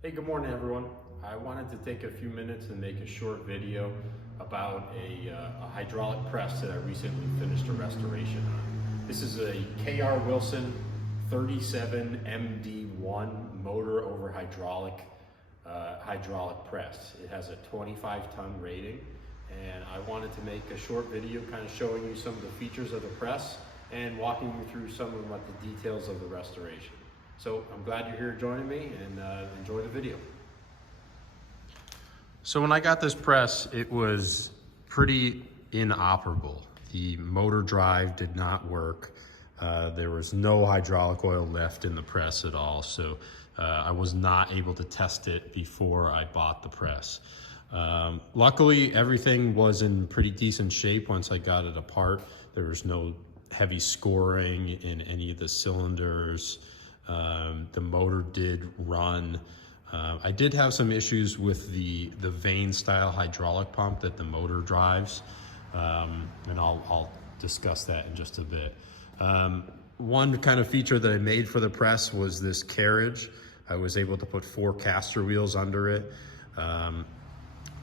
Hey, good morning everyone. I wanted to take a few minutes and make a short video about a hydraulic press that I recently finished a restoration on. This is a KR Wilson 37 MD1 motor over hydraulic press. It has a 25-ton rating, and I wanted to make a short video kind of showing you some of the features of the press and walking you through some of the details of the restoration. So I'm glad you're here joining me, and enjoy the video. So when I got this press, it was pretty inoperable. The motor drive did not work. There was no hydraulic oil left in the press at all. So I was not able to test it before I bought the press. Luckily, everything was in pretty decent shape once I got it apart. There was no heavy scoring in any of the cylinders. The motor did run. I did have some issues with the vane style hydraulic pump that the motor drives, and I'll discuss that in just a bit. One kind of feature that I made for the press was this carriage. I was able to put 4 caster wheels under it.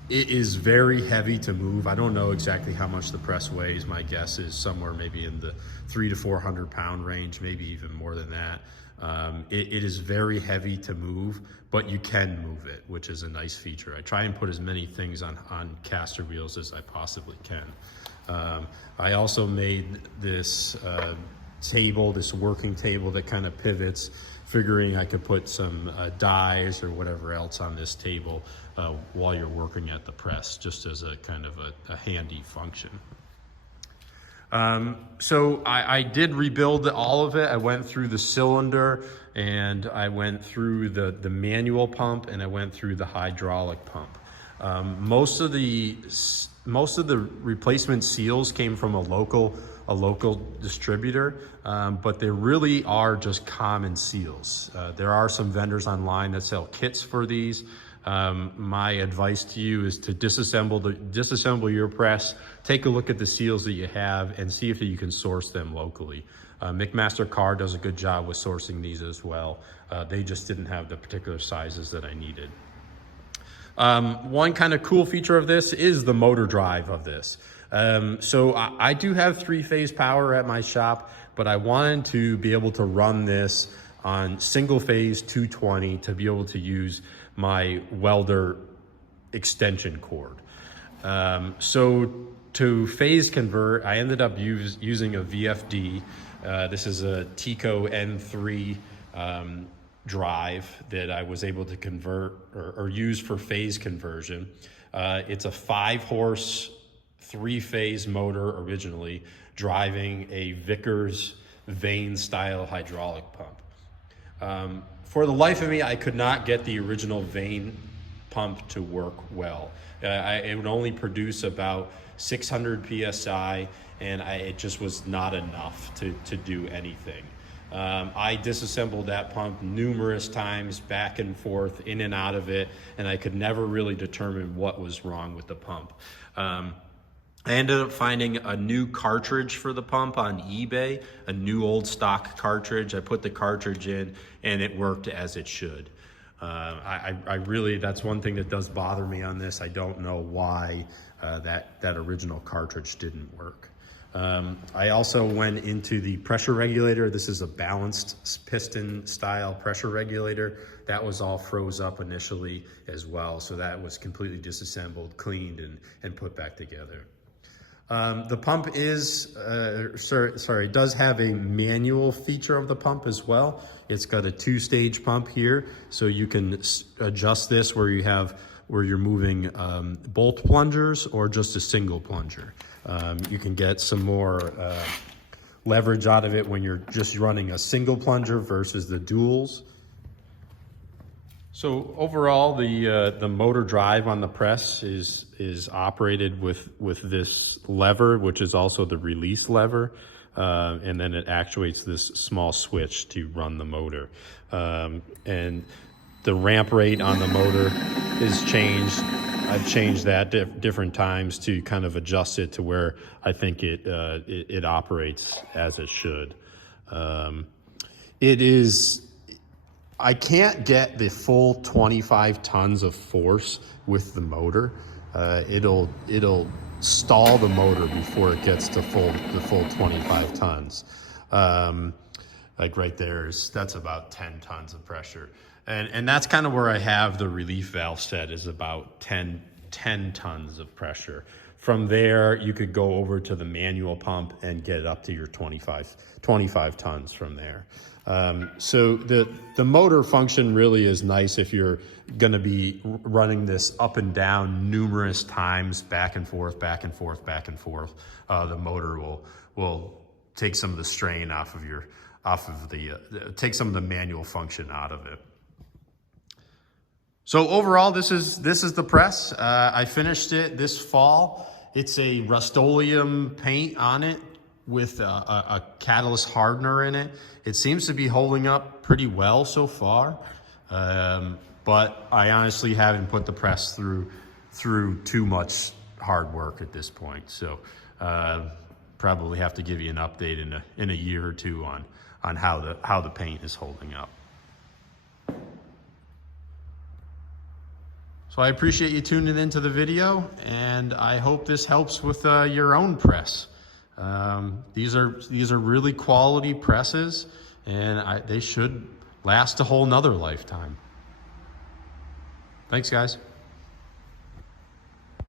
It is very heavy to move. I don't know exactly how much the press weighs. My guess is somewhere maybe in the 300 to 400 pound range, maybe even more than that. It is very heavy to move, but you can move it, which is a nice feature. I try and put as many things on caster wheels as I possibly can. I also made this table, this working table that kind of pivots, figuring I could put some dies or whatever else on this table while you're working at the press, just as a kind of a handy function. So I did rebuild all of it. I went through the cylinder, and I went through the manual pump, and I went through the hydraulic pump. Most of the replacement seals came from a local distributor, but they really are just common seals. There are some vendors online that sell kits for these. My advice to you is to disassemble your press, take a look at the seals that you have, and see if you can source them locally. McMaster Carr does a good job with sourcing these as well. They just didn't have the particular sizes that I needed. One kind of cool feature of this is the motor drive of this. So I do have 3-phase power at my shop, but I wanted to be able to run this on single phase 220 to be able to use my welder extension cord. So to phase convert, I ended up using a VFD. This is a Tico N3 drive that I was able to convert or use for phase conversion. It's a 5-horse, 3-phase motor originally, driving a Vickers vane style hydraulic pump. For the life of me, I could not get the original vane pump to work well. It would only produce about 600 PSI, and it just was not enough to do anything. I disassembled that pump numerous times, back and forth, in and out of it, and I could never really determine what was wrong with the pump. I ended up finding a new cartridge for the pump on eBay, a new old stock cartridge. I put the cartridge in, and it worked as it should. I really, that's one thing that does bother me on this. I don't know why that original cartridge didn't work. I also went into the pressure regulator. This is a balanced piston style pressure regulator. That was all froze up initially as well. So that was completely disassembled, cleaned, and put back together. The pump is, does have a manual feature of the pump as well. It's got a 2-stage pump here, so you can adjust this where you're moving both plungers or just a single plunger. You can get some more leverage out of it when you're just running a single plunger versus the duals. So overall, the motor drive on the press is operated with this lever, which is also the release lever, and then it actuates this small switch to run the motor. And the ramp rate on the motor is changed. I've changed that different times to kind of adjust it to where I think it operates as it should. It is I can't get the full 25 tons of force with the motor. It'll stall the motor before it gets to the full 25 tons. Like right there that's about 10 tons of pressure. And that's kind of where I have the relief valve set, is about 10 tons of pressure. From there, you could go over to the manual pump and get it up to your 25 tons from there. So the motor function really is nice if you're gonna be running this up and down numerous times, back and forth, back and forth, back and forth. The motor will take some of the strain take some of the manual function out of it. So overall, this is the press. I finished it this fall. It's a Rust-Oleum paint on it with a catalyst hardener in it. It seems to be holding up pretty well so far, but I honestly haven't put the press through too much hard work at this point. So probably have to give you an update in a year or two on how the paint is holding up. So I appreciate you tuning into the video, and I hope this helps with your own press. These are really quality presses, and they should last a whole nother lifetime. Thanks, guys.